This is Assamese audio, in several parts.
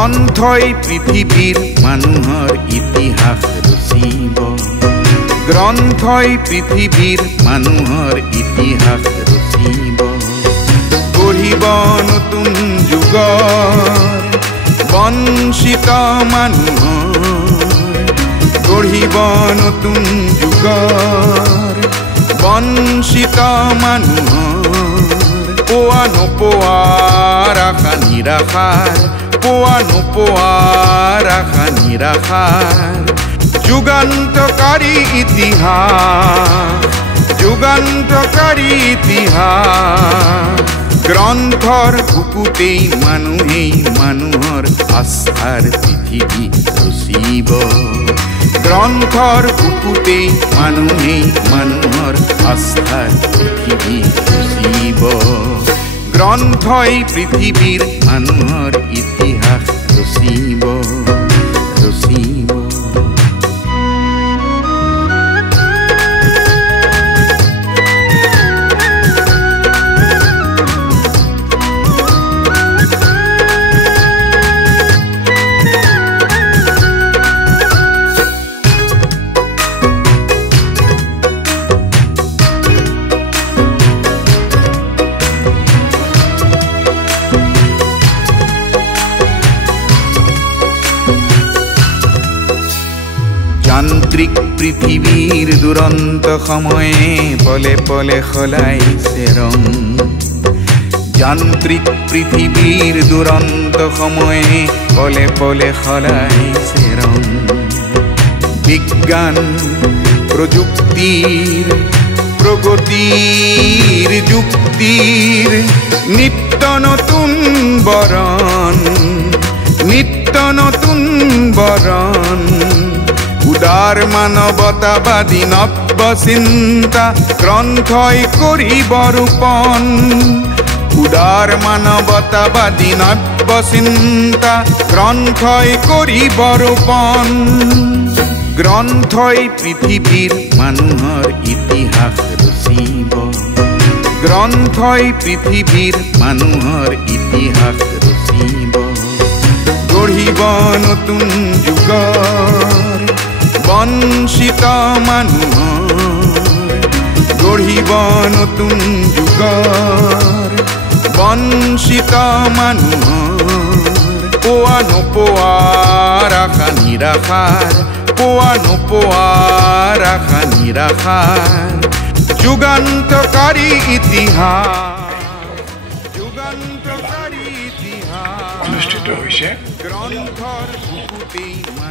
গ্ৰন্থই পৃথিৱীৰ মানুহৰ ইতিহাস ৰচিব গ্ৰন্থই পৃথিৱীৰ মানুহৰ ইতিহাস ৰচিব গঢ়িব নতুন যুগৰ বঞ্চিত মানুহৰ গঢ়িব নতুন যুগৰ বঞ্চিত মানুহৰ পোৱা নোপোৱাৰ আশা নিৰাশাৰ পোৱা নোপোৱাৰ আশা নিৰাশাৰ যুগান্তকাৰী ইতিহাস গ্ৰন্থৰ বুকুতেই মানুহেই মানুহৰ আস্থাৰ পৃথিৱী ৰচিব গ্ৰন্থৰ বুকুতেই মানুহেই মানুহৰ আস্থাৰ পৃথিৱী ৰচিব গ্ৰন্থই পৃথিৱীৰ মানুহৰ ইতিহাস ৰচিব যান্ত্ৰিক পৃথিৱীৰ দুৰন্ত সময়ে পলে পলে সলাইছে ৰং যান্ত্ৰিক পৃথিৱীৰ দুৰন্ত সময়ে পলে পলে সলাইছে ৰং বিজ্ঞান প্ৰযুক্তিৰ প্ৰগতিৰ যুক্তিৰ নিত্য নতুন বৰণ উদাৰ মানৱতাবাদী নব্য চিন্তা গ্ৰন্থই কৰিব ৰূপণ উদাৰ মানৱতাবাদী নব্য চিন্তা গ্ৰন্থই কৰিব ৰূপণ গ্ৰন্থই পৃথিৱীৰ মানুহৰ ইতিহাস ৰচিব গ্ৰন্থই পৃথিৱীৰ মানুহৰ ইতিহাস ৰচিব গঢ়িব নতুন যুগৰ বঞ্চিত মানুহৰ গঢ়িব নতুন যুগৰ বঞ্চিত মানুহৰ পোৱা নোপোৱাৰ আশা নিৰাশাৰ পোৱা নোপোৱাৰ আশা নিৰাশাৰ যুগান্তকাৰী ইতিহাস অনুষ্ঠিত হৈছে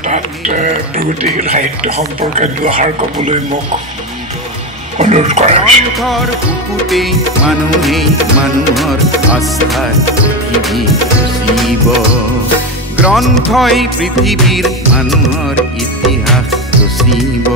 তাত প্ৰগতিশীল সাহিত্য সম্পৰ্কে দুআষাৰ ক'বলৈ মোক অনুৰোধ কৰা হৈছে মানুহেই মানুহৰ আস্থাৰ পৃথিৱী ৰচিব গ্ৰন্থই পৃথিৱীৰ মানুহৰ ইতিহাস ৰচিব